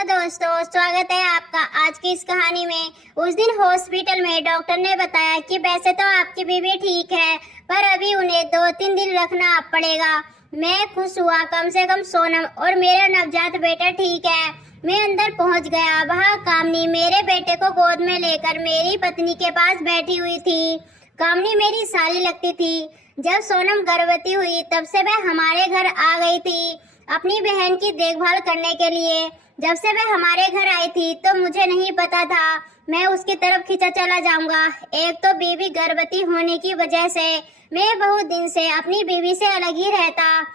Hello दोस्तों, स्वागत है आपका आज की इस कहानी में। उस दिन हॉस्पिटल में डॉक्टर ने बताया कि वैसे तो आपकी बीवी ठीक है, पर अभी उन्हें 2-3 दिन रखना पड़ेगा। मैं खुश हुआ, कम से कम सोनम और मेरा नवजात बेटा ठीक है। मैं अंदर पहुंच गया। वहाँ कामनी मेरे बेटे को गोद में लेकर मेरी पत्नी के पास बैठी हुई थी। कामनी मेरी साली लगती थी। जब सोनम गर्भवती हुई तब से वह हमारे घर आ गई थी अपनी बहन की देखभाल करने के लिए। जब से वह हमारे घर आई थी तो मुझे नहीं पता था मैं उसकी तरफ खींचा चला जाऊंगा। एक तो बीवी गर्भवती होने की वजह से मैं बहुत दिन से अपनी बीवी से अलग ही रहता,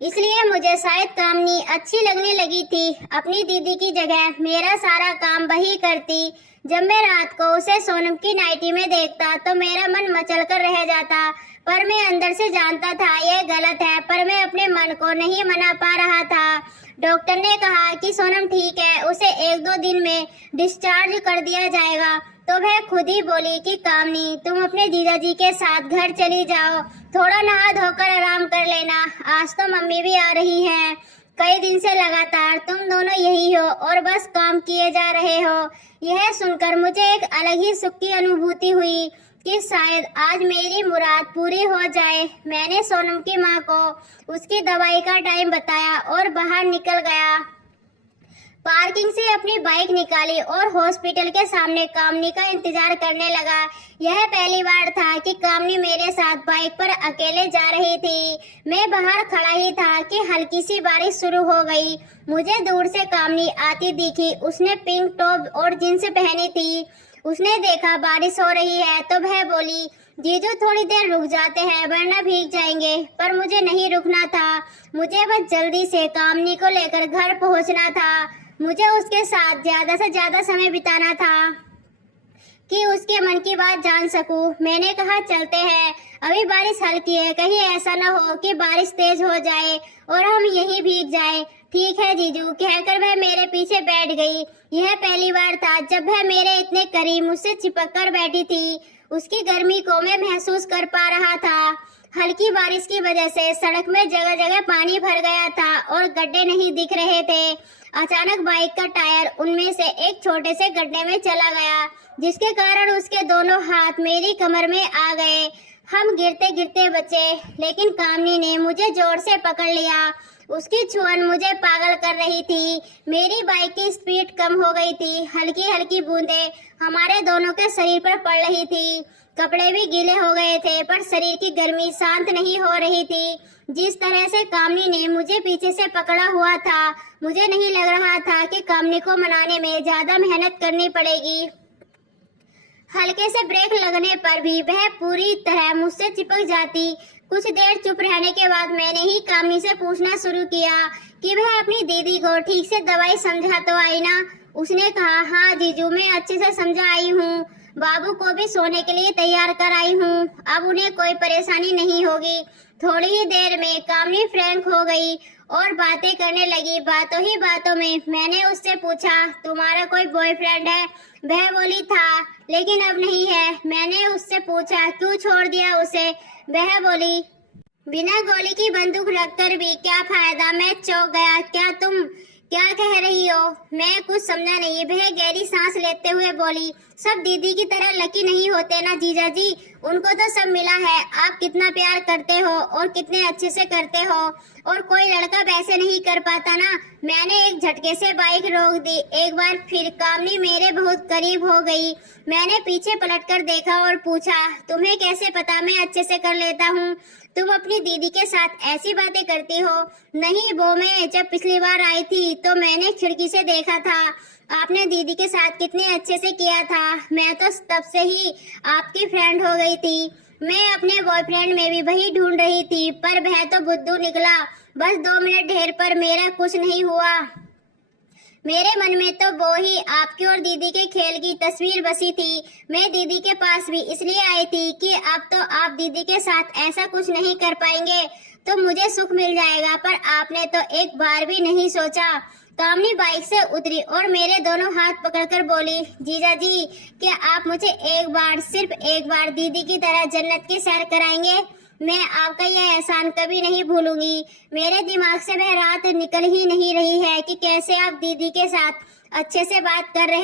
इसलिए मुझे शायद कामनी अच्छी लगने लगी थी। अपनी दीदी की जगह मेरा सारा काम वही करती। जब मैं रात को उसे सोनम की नाइटी में देखता तो मेरा मन मचल कर रह जाता, पर मैं अंदर से जानता था यह गलत है, पर मैं अपने मन को नहीं मना पा रहा था। डॉक्टर ने कहा कि सोनम ठीक है, उसे 1-2 दिन में डिस्चार्ज कर दिया जाएगा। तो वह खुद ही बोली कि कामनी, तुम अपने जीजा जी के साथ घर चली जाओ, थोड़ा नहा धोकर आराम कर लेना। आज तो मम्मी भी आ रही है। कई दिन से लगातार तुम दोनों यही हो और बस काम किए जा रहे हो। यह सुनकर मुझे एक अलग ही सुख की अनुभूति हुई कि शायद आज मेरी मुराद पूरी हो जाए। मैंने सोनम की माँ को उसकी दवाई का टाइम बताया और बाहर निकल गया। पार्किंग से अपनी बाइक निकाली और हॉस्पिटल के सामने कामनी का इंतजार करने लगा। यह पहली बार था कि कामनी मेरे साथ बाइक पर अकेले जा रही थी। मैं बाहर खड़ा ही था कि हल्की सी बारिश शुरू हो गई। मुझे दूर से कामनी आती दिखी। उसने पिंक टॉप और जींस पहनी थी। उसने देखा बारिश हो रही है तो वह बोली, जीजू थोड़ी देर रुक जाते हैं वरना भीग जाएंगे। पर मुझे नहीं रुकना था। मुझे बस जल्दी से कामनी को लेकर घर पहुंचना था। मुझे उसके साथ ज्यादा से ज्यादा समय बिताना था कि उसके मन की बात जान सकूं। मैंने कहा चलते हैं, अभी बारिश हल्की है, कहीं ऐसा न हो कि बारिश तेज हो जाए और हम यहीं भीग जाएं। ठीक है जीजू, कहकर वह मेरे पीछे बैठ गई। यह पहली बार था जब वह मेरे इतने करीब मुझसे चिपक कर बैठी थी। उसकी गर्मी को मैं महसूस कर पा रहा था। हल्की बारिश की वजह से सड़क में जगह जगह पानी भर गया था और गड्ढे नहीं दिख रहे थे। अचानक बाइक का टायर उनमें से एक छोटे से गड्ढे में चला गया, जिसके कारण उसके दोनों हाथ मेरी कमर में आ गए। हम गिरते गिरते बचे, लेकिन कामनी ने मुझे जोर से पकड़ लिया। उसकी छुअन मुझे पागल कर रही थी। मेरी बाइक की स्पीड कम हो गई थी। हल्की हल्की बूंदें हमारे दोनों के शरीर पर पड़ रही थी। कपड़े भी गीले हो गए थे, पर शरीर की गर्मी शांत नहीं हो रही थी। जिस तरह से कामनी ने मुझे पीछे से पकड़ा हुआ था, मुझे नहीं लग रहा था कि कामनी को मनाने में ज्यादा मेहनत करनी पड़ेगी। हल्के से ब्रेक लगने पर भी वह पूरी तरह मुझसे चिपक जाती। कुछ देर चुप रहने के बाद मैंने ही कामनी से पूछना शुरू किया कि वह अपनी दीदी को ठीक से दवाई समझा तो आई ना। उसने कहा, हाँ जीजू, मैं अच्छे से समझा आई हूँ। बाबू को भी सोने के लिए तैयार कर आई हूँ। अब उन्हें कोई परेशानी नहीं होगी। थोड़ी ही देर में कामनी फ्रैंक हो गई और बातें करने लगी। बातों ही बातों में मैंने उससे पूछा, तुम्हारा कोई बॉयफ्रेंड है? वह बोली था, लेकिन अब नहीं है। मैंने उससे पूछा, क्यों छोड़ दिया उसे? वह बोली, बिना गोली की बंदूक रखकर भी क्या फायदा? मैं चौंक गया। क्या कह रही हो? मैं कुछ समझा नहीं। वह गहरी सांस लेते हुए बोली, सब दीदी की तरह लकी नहीं होते ना जीजा जी, उनको तो सब मिला है। आप कितना प्यार करते हो और कितने अच्छे से करते हो, और कोई लड़का वैसे नहीं कर पाता ना। मैंने एक झटके से बाइक रोक दी। एक बार फिर कामनी मेरे बहुत करीब हो गई। मैंने पीछे पलटकर देखा और पूछा, तुम्हें कैसे पता मैं अच्छे से कर लेता हूँ? तुम अपनी दीदी के साथ ऐसी बातें करती हो? नहीं, वो मैं जब पिछली बार आई थी तो मैंने खिड़की से देखा था। आपने दीदी के साथ कितने अच्छे से किया था। मैं तो तब से ही आपकी फ्रेंड हो गई थी। मैं अपने बॉयफ्रेंड में भी वही ढूंढ रही थी, पर वह तो बुद्धू निकला। बस 2 मिनट ढेर पर मेरा कुछ नहीं हुआ। मेरे मन में तो वो ही आपकी और दीदी के खेल की तस्वीर बसी थी। मैं दीदी के पास भी इसलिए आई थी कि अब तो आप दीदी के साथ ऐसा कुछ नहीं कर पाएंगे तो मुझे सुख मिल जाएगा, पर आपने तो एक बार भी नहीं सोचा। कामनी बाइक से उतरी और मेरे दोनों हाथ पकड़कर बोली, जीजा जी, क्या आप मुझे एक बार, सिर्फ एक बार दीदी की तरह जन्नत की सैर कराएंगे? मैं आपका यह एहसान कभी नहीं भूलूंगी। मेरे दिमाग से वह रात निकल ही नहीं रही है कि कैसे आप दीदी के साथ अच्छे से बात कर रहे